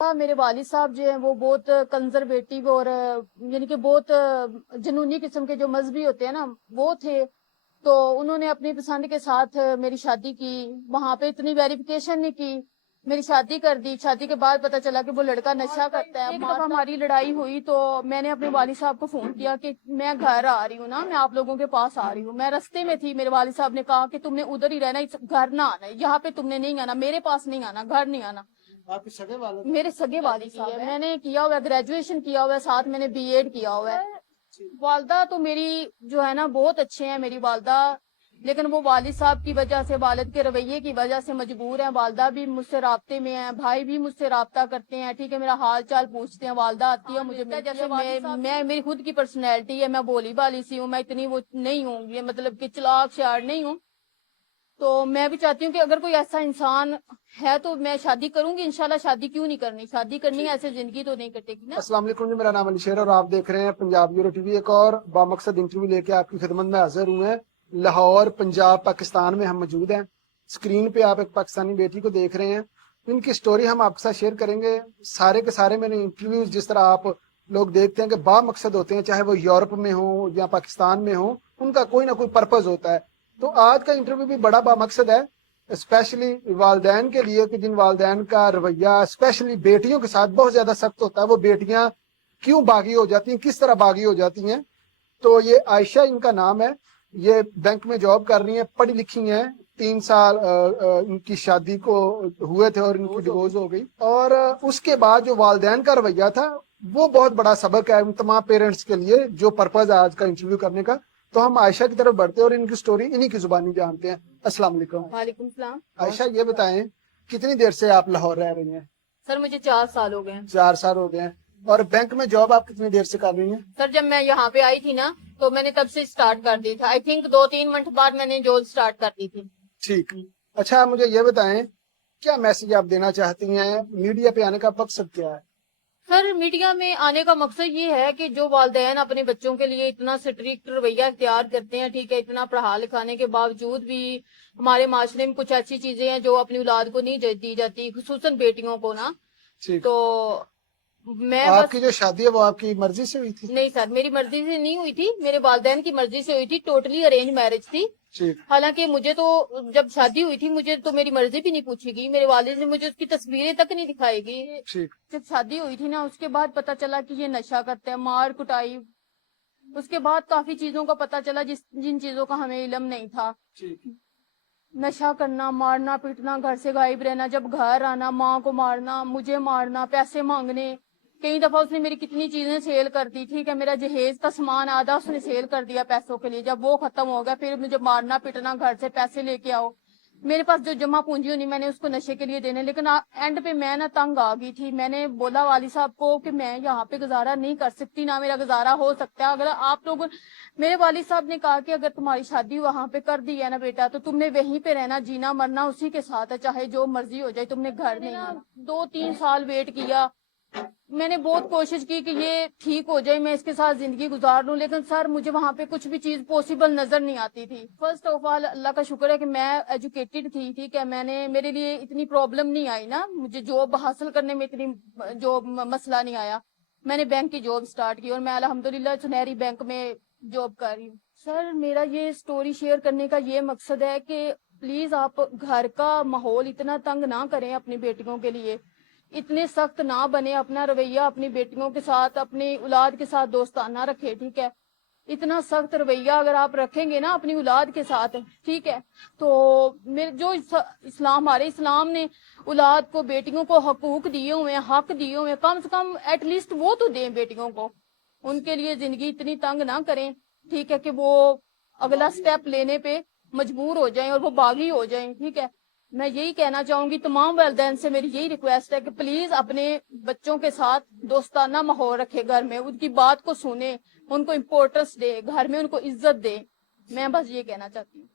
میرے والد صاحب جو ہیں وہ بہت کنزرویٹو اور یعنی کہ بہت جنونی قسم کے جو مذہبی ہوتے ہیں نا وہ تھے. تو انہوں نے اپنی پسند کے ساتھ میری شادی کی. وہاں پہ اتنی ویریفیکیشن نہیں کی, میری شادی کر دی. شادی کے بعد پتا چلا کہ وہ لڑکا نشہ کرتا ہے. ایک دفعہ ہماری لڑائی ہوئی تو میں نے اپنے والد صاحب کو فون کیا کہ میں گھر آ رہی ہوں نا, میں آپ لوگوں کے پاس آ رہی ہوں. میں رستے میں تھی, میرے والد صاحب نے کہا کہ تم نے ادھر ہی رہنا, گھر نہ آنا, یہاں پہ تم نے نہیں آنا, میرے پاس نہیں آنا, گھر نہیں آنا. آپ کے سگے والد؟ میرے سگے والد صاحب ہیں. میں نے کیا ہوا ہے, گریجویشن کیا ہوا ہے, ساتھ میں نے B.Ed کیا ہوا ہے. والدہ تو میری جو ہے نا بہت اچھے ہیں میری والدہ, لیکن وہ والد صاحب کی وجہ سے, والد کے رویے کی وجہ سے مجبور ہیں. والدہ بھی مجھ سے رابطے میں ہیں, بھائی بھی مجھ سے رابطہ کرتے ہیں, ٹھیک ہے, میرا حال چال پوچھتے ہیں. والدہ آتی ہے مجھے ملتی ہے. جیسے میں میری خود کی پرسنالٹی ہے, میں بولی بالی سی ہوں, میں اتنی وہ نہیں ہوں, یہ مطلب کہ چلاک شیار نہیں ہوں. تو میں بھی چاہتی ہوں کہ اگر کوئی ایسا انسان ہے تو میں شادی کروں گی انشاءاللہ. شادی کیوں نہیں کرنی, شادی کرنی ہے, ایسے زندگی تو نہیں کٹے گی نا. السلام علیکم جی, میرا نام علی شیر اور آپ دیکھ رہے ہیں پنجاب بیورو ٹی وی. ایک اور بامقصد انٹرویو لے کے آپ کی خدمت میں حاضر ہوئے ہیں. لاہور, پنجاب, پاکستان میں ہم موجود ہیں. اسکرین پہ آپ ایک پاکستانی بیٹی کو دیکھ رہے ہیں. ان کی سٹوری ہم آپ کے ساتھ شیئر کریں گے. سارے کے سارے میں نے انٹرویوز جس طرح آپ لوگ دیکھتے ہیں کہ بامقصد ہوتے ہیں, چاہے وہ یورپ میں ہوں یا پاکستان میں ہوں, ان کا کوئی نہ کوئی پرپز ہوتا ہے. تو آج کا انٹرویو بھی بڑا بامقصد ہے, اسپیشلی والدین کے لیے, کہ جن والدین کا رویہ اسپیشلی بیٹیوں کے ساتھ بہت زیادہ سخت ہوتا ہے. وہ بیٹیاں کیوں باغی ہو جاتی ہیں, کس طرح باغی ہو جاتی ہیں. تو یہ عائشہ ان کا نام ہے, یہ بینک میں جاب کر رہی ہیں, پڑھی لکھی ہیں. 3 سال ان کی شادی کو ہوئے تھے اور ان کی ڈیورس ہو گئی. اور اس کے بعد جو والدین کا رویہ تھا وہ بہت بڑا سبق ہے ان تمام پیرنٹس کے لیے, جو پرپز ہے آج کا انٹرویو کرنے کا. تو ہم عائشہ کی طرف بڑھتے ہیں اور ان کی سٹوری انہی کی زبانی جانتے ہیں. السلام علیکم. وعلیکم السلام. عائشہ یہ بتائیں کتنی دیر سے آپ لاہور رہ رہی ہیں؟ سر مجھے 4 سال ہو گئے ہیں. 4 سال ہو گئے ہیں. اور بینک میں جاب آپ کتنی دیر سے کر رہی ہیں؟ سر جب میں یہاں پہ آئی تھی نا تو میں نے تب سے سٹارٹ کر دی تھا. آئی تھنک 2-3 منتھ بعد میں نے جاب سٹارٹ کر دی تھی. ٹھیک. اچھا مجھے یہ بتائیں کیا میسج آپ دینا چاہتی ہیں, میڈیا پہ آنے کا مقصد کیا ہے؟ سر میڈیا میں آنے کا مقصد یہ ہے کہ جو والدین اپنے بچوں کے لیے اتنا سٹرکٹ رویہ اختیار کرتے ہیں, ٹھیک ہے, اتنا پڑھا لکھانے کے باوجود بھی ہمارے معاشرے میں کچھ ایسی چیزیں ہیں جو اپنی اولاد کو نہیں دی جاتی, خصوصاً بیٹیوں کو نا. تو میں آپ کی جو شادی ہے وہ آپ کی مرضی سے ہوئی تھی؟ نہیں سر, میری مرضی سے نہیں ہوئی تھی, میرے والدین کی مرضی سے ہوئی تھی. ٹوٹلی ارینج میرج تھی. حالانکہ مجھے تو جب شادی ہوئی تھی مجھے تو میری مرضی بھی نہیں پوچھی گئی, میرے والد نے مجھے اس کی تصویریں تک نہیں دکھائی گی. جب شادی ہوئی تھی نا اس کے بعد پتا چلا کہ یہ نشہ کرتا ہے, مار کٹائی, اس کے بعد کافی چیزوں کا پتا چلا جن چیزوں کا ہمیں علم نہیں تھا. نشہ کرنا, مارنا پیٹنا, گھر سے غائب رہنا, جب گھر آنا ماں کو مارنا, مجھے مارنا, پیسے مانگنے. کئی دفعہ اس نے میری کتنی چیزیں سیل کر دی, ٹھیک ہے, میرا جہیز کا سامان آدھا اس نے سیل کر دیا پیسوں کے لیے. جب وہ ختم ہو گیا پھر مجھے مارنا پیٹنا, گھر سے پیسے لے کے آؤ. میرے پاس جو جمع پونجی ہونی میں نے اس کو نشے کے لیے دینے. لیکن اینڈ پہ میں نا تنگ آ گئی تھی. میں نے بولا والد صاحب کو کہ میں یہاں پہ گزارا نہیں کر سکتی, نہ میرا گزارا ہو سکتا ہے. اگر آپ لوگ, میرے والد صاحب نے کہا کہ اگر تمہاری شادی وہاں پہ کر دی ہے نا بیٹا تو تم نے وہیں پہ رہنا, جینا مرنا اسی کے ساتھ ہے, چاہے جو مرضی ہو جائے, تم نے گھر نہیں آنا. 2-3 سال ویٹ کیا, میں نے بہت کوشش کی کہ یہ ٹھیک ہو جائے, میں اس کے ساتھ زندگی گزار لوں. لیکن سر مجھے وہاں پہ کچھ بھی چیز پاسبل نظر نہیں آتی تھی. فرسٹ آف آل اللہ کا شکر ہے کہ میں ایجوکیٹڈ تھی, ٹھیک ہے, میرے لیے اتنی پرابلم نہیں آئی نا, مجھے جاب حاصل کرنے میں اتنی جو مسئلہ نہیں آیا. میں نے بینک کی جاب سٹارٹ کی اور میں الحمدللہ سنہری بینک میں جاب کر رہی ہوں. سر میرا یہ سٹوری شیئر کرنے کا یہ مقصد ہے کہ پلیز آپ گھر کا ماحول اتنا تنگ نہ کریں اپنی بیٹیوں کے لیے, اتنے سخت نہ بنے. اپنا رویہ اپنی بیٹیوں کے ساتھ, اپنی اولاد کے ساتھ دوستانہ رکھے, ٹھیک ہے. اتنا سخت رویہ اگر آپ رکھیں گے نا اپنی اولاد کے ساتھ, ٹھیک ہے, تو جو ہمارے اسلام نے اولاد کو, بیٹیوں کو حقوق دیے ہوئے ہیں, حق دیے ہوئے ہیں, کم سے کم ایٹ لیسٹ وہ تو دیں بیٹیوں کو. ان کے لیے زندگی اتنی تنگ نہ کریں, ٹھیک ہے, کہ وہ اگلا سٹیپ لینے پہ مجبور ہو جائیں اور وہ باغی ہو جائیں, ٹھیک ہے. میں یہی کہنا چاہوں گی تمام والدین سے, میری یہی ریکویسٹ ہے کہ پلیز اپنے بچوں کے ساتھ دوستانہ ماحول رکھے, گھر میں ان کی بات کو سنیں, ان کو امپورٹنس دے, گھر میں ان کو عزت دے. میں بس یہ کہنا چاہتی ہوں.